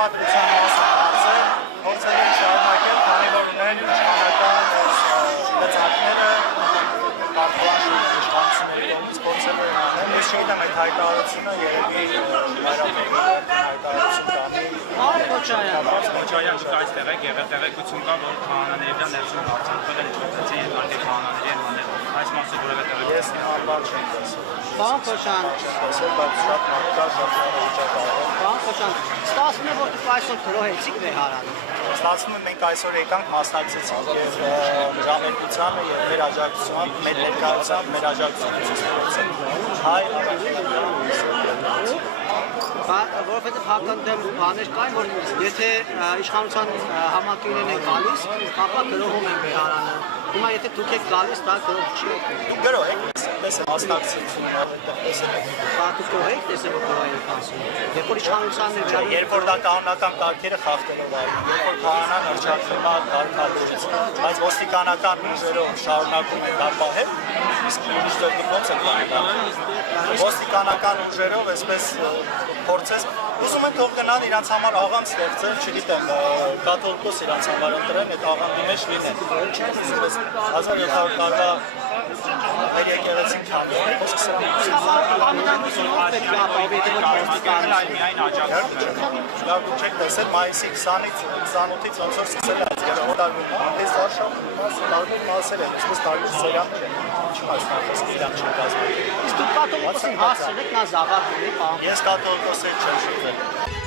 Համադրության մասը դարձել, փորձել են շարունակել, քանի որ ունեն իշխանական գծակները կարգավորել իշխանությունների կողմից փորձել են անել։ Ես չգիտեմ այդ հայտարարությունը երևի հայրապետի հայտարարություն կանի։ Քոչարյան դուք այստեղ եք եղել տեղեկություն կա, որ քահանաների վրա ներսում հարձակվել են ինչպես երկու քահանաների են հանել։ Այս մասը որևէ տեղեկություն։ Ես անվան չեմ տեսել։ Պարոն Քոչարյան, բայց շատ մանկար շատ վիճակահար։ Պարոն Քոչարյան, ստացվում է, որ դուք այսօր գրոհեցիք Վեհարանը։ Ստացվում է մենք այսօր եկանք մասնակցեցինք եւ ժողովրդությանը եւ մեր աջակցությամբ, մեր ներկայությամբ, մեր աջակցությունը ցույց հայ Որովհետև հականդեմ բաներ կային, որ եթե իշխանության համակիրներն են գալիս, ապա գրոհում են Վեհարանը։ Հիմա եթե դուք եք գալիս, դա գրոհ չի օգնում։ Դուք գրո եք, այդպես է մասնակցությունը այդտեղ տեսել եք։ Դուք գրոհ եք տեսել, որ գրոհ եք ասում։ Երբ որ իշխանությանն է Երբ որ դա կանոնական կարգերը խախտելով այլ, երբ որ քահանան հրճակվում է կարգավորից, բայց ոստիկանական ուժերով շարունակում են դա պահել, իսկ ուրիշ դեպքում ոնց է բանը։ Ոստիկանական ուժերով այսպես փորձես ուզում են թող գնան իրանց համար աղանդ ստեղծել, չգիտեմ, կաթոլիկոս իրանց համար ընտրեն, այդ աղանդի մեջ լինեն։ 1700 տարվա մեր եկեղեցին քամի է, խոսքը սրանից։ Լավ դուք չեք տեսել մայիսի 20-ից 28-ից ոնց որ սկսել է ազգերը հոտարվում, այս Վարշավի տարբեր մասեր են, այսպես տարբեր սերաններ են, չի մասնակցել իրան չեն կազմել։ Իսկ դուք կաթոլիկոսին հասցրել եք նա զավակների, պարոն։ Ես կաթոլիկոս չեմ շփվել։